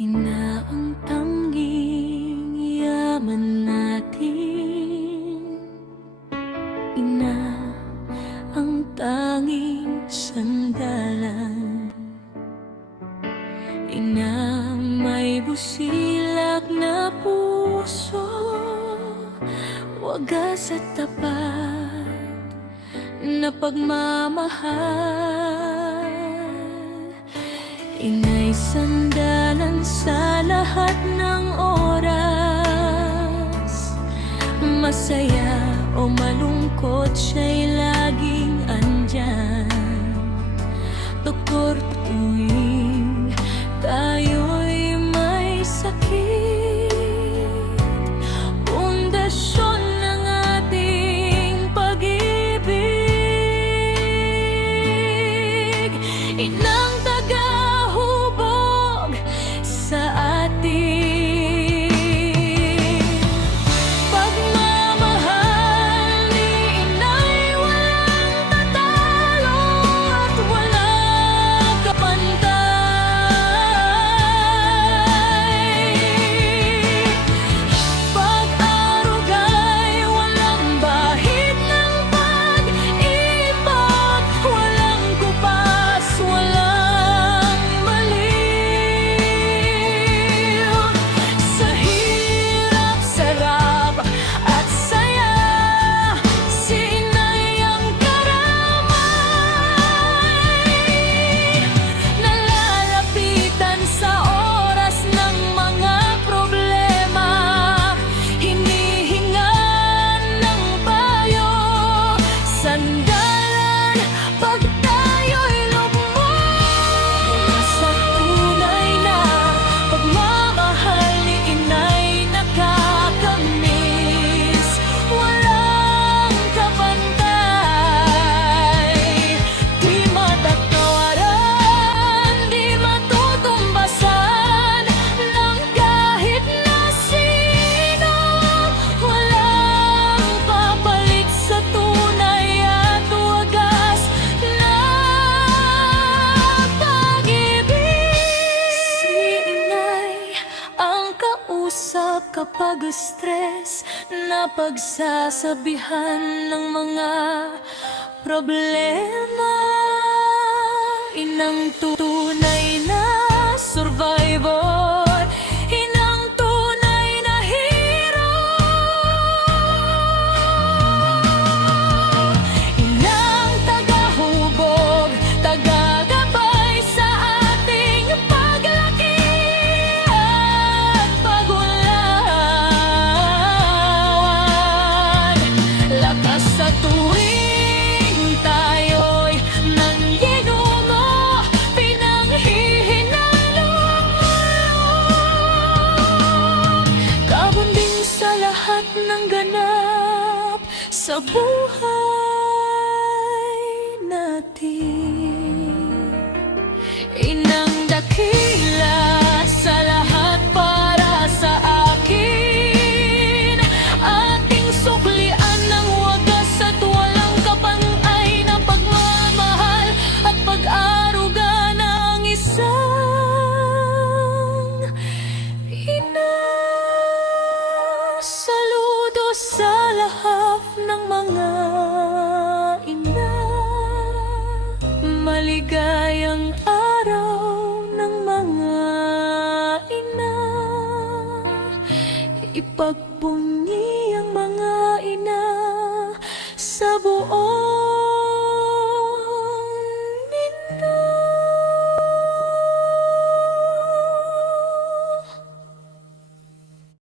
Ina ang tanging yaman natin, Ina ang tanging sandalan, Ina may busilak na puso, wagas at tapat na pagmamahal. Ina'y sandalan sa lahat ng oras, masaya o malungkot siya'y laging andyan. Doktor tuwing tayo'y may sakit, pundasyon ng ating pag-ibig. Inang tagahubog sa atin, pagmamahal ni Inay walang tatalo at walang kapantay. Pag-arugay walang bahid ng pag-ibig, walang kupas, walang maliw. Sa hirap, sarap at saya, si Inay ang karamay. Nalalapitan sa oras ng mga problema, hinihingan ng payo, sandalan pag tayo'y lubog. Sa tunay na pagmamahal ni Inay nakakamiss, walang kapantay. Di matatawaran, di matutumbasan ng kahit na sino, walang papalit sa tunay at wagas na pag-ibig. Si Inay ang kausap kapag stress, na pagsasabihan ng mga problema. Inang tunay na survivor, Inang tunay na hero. Inang tagahubog, tagagabay sa ating paglaki at pag-unlad. Lakas sa tuwing tayo'y nanginumo, pinanghihinalo mo. Kabunding sa lahat ng ganap sa buhay natin. Inang dakila sa lahat para sa akin, ating suklian ng wagas at walang kapangay na pagmamahal at pag-aruga ng isang ina. Saludo sa lahat ng mga ina, maligayang araw ng mga ina, ipagpungi